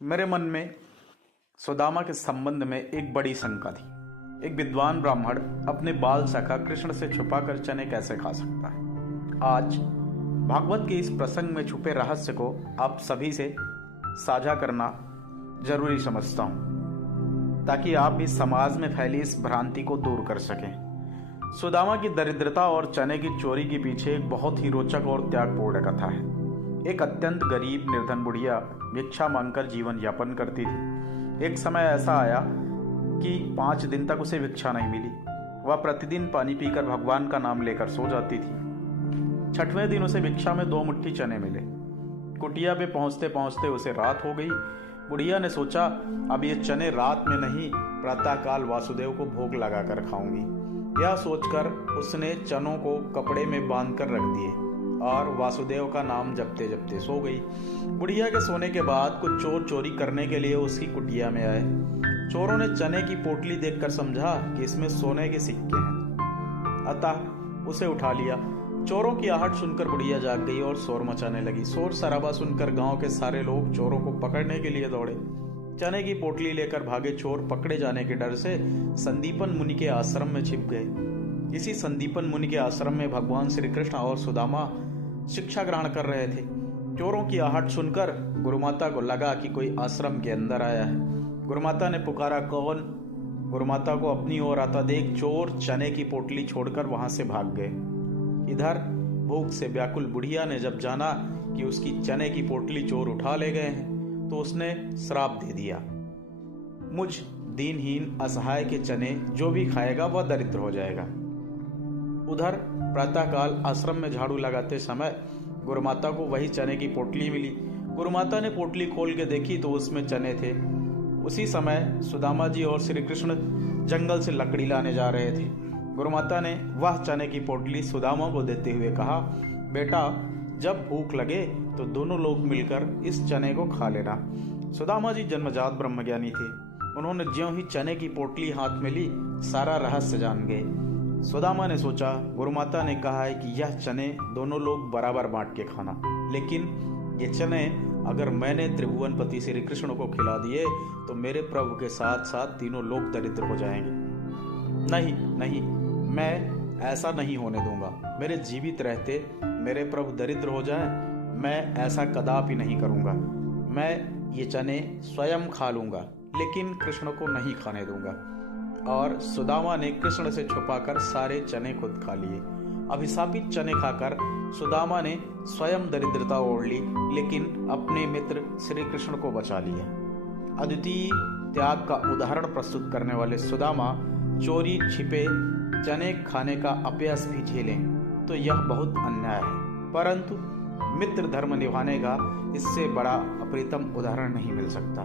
मेरे मन में सुदामा के संबंध में एक बड़ी शंका थी। एक विद्वान ब्राह्मण अपने बाल सखा कृष्ण से छुपाकर चने कैसे खा सकता है। आज भागवत के इस प्रसंग में छुपे रहस्य को आप सभी से साझा करना जरूरी समझता हूं, ताकि आप भी समाज में फैली इस भ्रांति को दूर कर सकें। सुदामा की दरिद्रता और चने की चोरी के पीछे एक बहुत ही रोचक और त्यागपूर्ण कथा है। एक अत्यंत गरीब निर्धन बुढ़िया भिक्षा मांगकर जीवन यापन करती थी। एक समय ऐसा आया कि 5 दिन तक उसे भिक्षा नहीं मिली। वह प्रतिदिन पानी पीकर भगवान का नाम लेकर सो जाती थी। 6वें दिन उसे भिक्षा में 2 मुट्ठी चने मिले। कुटिया पे पहुंचते पहुंचते उसे रात हो गई। बुढ़िया ने सोचा, अब ये चने रात में नहीं, प्रातःकाल वासुदेव को भोग लगाकर खाऊंगी। यह सोचकर उसने चनों को कपड़े में बांधकर रख दिए और वासुदेव का नाम जपते जपते सो गई। बुढ़िया के सोने के बाद कुछ चोर चोरी करने के लिए उसकी कुटिया में आए। चोरों ने चने की पोटली देखकर समझा कि इसमें सोने के सिक्के हैं, अतः उसे उठा लिया। चोरों की आहट सुनकर बुढ़िया जाग गई और शोर मचाने लगी। शोर शराबा सुनकर गांव के सारे लोग चोरों को पकड़ने के लिए दौड़े। चने की पोटली लेकर भागे चोर पकड़े जाने के डर से संदीपन मुनि के आश्रम में छिप गए। इसी संदीपन मुनि के आश्रम में भगवान श्री कृष्ण और सुदामा शिक्षा ग्रहण कर रहे थे। चोरों की आहट सुनकर गुरुमाता को लगा कि कोई आश्रम के अंदर आया है। गुरुमाता ने पुकारा, कौन? गुरुमाता को अपनी ओर आता देख चोर चने की पोटली छोड़कर वहां से भाग गए। इधर भूख से व्याकुल बुढ़िया ने जब जाना कि उसकी चने की पोटली चोर उठा ले गए हैं, तो उसने श्राप दे दिया, मुझ दीनहीन असहाय के चने जो भी खाएगा वह दरिद्र हो जाएगा। उधर प्रातःकाल आश्रम में झाड़ू लगाते समय गुरुमाता को वही चने की पोटली मिली। गुरुमाता ने पोटली खोल के देखी तो उसमें चने थे। उसी समय सुदामा जी और श्री कृष्ण जंगल से लकड़ी लाने जा रहे थे। गुरुमाता ने वह चने की पोटली सुदामा को देते हुए कहा, बेटा, जब भूख लगे तो दोनों लोग मिलकर इस चने को खा लेना। सुदामा जी जन्मजात ब्रह्मज्ञानी थे। उन्होंने ज्यों ही चने की पोटली हाथ में ली, सारा रहस्य जान गए। सुदामा ने सोचा, गुरुमाता ने कहा है कि यह चने दोनों लोग बराबर बांट के खाना, लेकिन ये चने अगर मैंने त्रिभुवनपति श्री कृष्ण को खिला दिए तो मेरे प्रभु के साथ साथ तीनों लोग दरिद्र हो जाएंगे। नहीं नहीं, मैं ऐसा नहीं होने दूंगा। मेरे जीवित रहते मेरे प्रभु दरिद्र हो जाएं, मैं ऐसा कदापि नहीं करूंगा। मैं ये चने स्वयं खा लूंगा, लेकिन कृष्ण को नहीं खाने दूंगा। और सुदामा ने कृष्ण से छुपाकर सारे चने खुद खा लिए। अभिशापित चने खाकर सुदामा ने स्वयं दरिद्रता ओढ़ ली, लेकिन अपने मित्र श्री कृष्ण को बचा लिया। अद्वितीय त्याग का उदाहरण प्रस्तुत करने वाले सुदामा चोरी छिपे चने खाने का अपयश भी झेलें तो यह बहुत अन्याय है, परंतु मित्र धर्म निभाने का इससे बड़ा अप्रितम उदाहरण नहीं मिल सकता।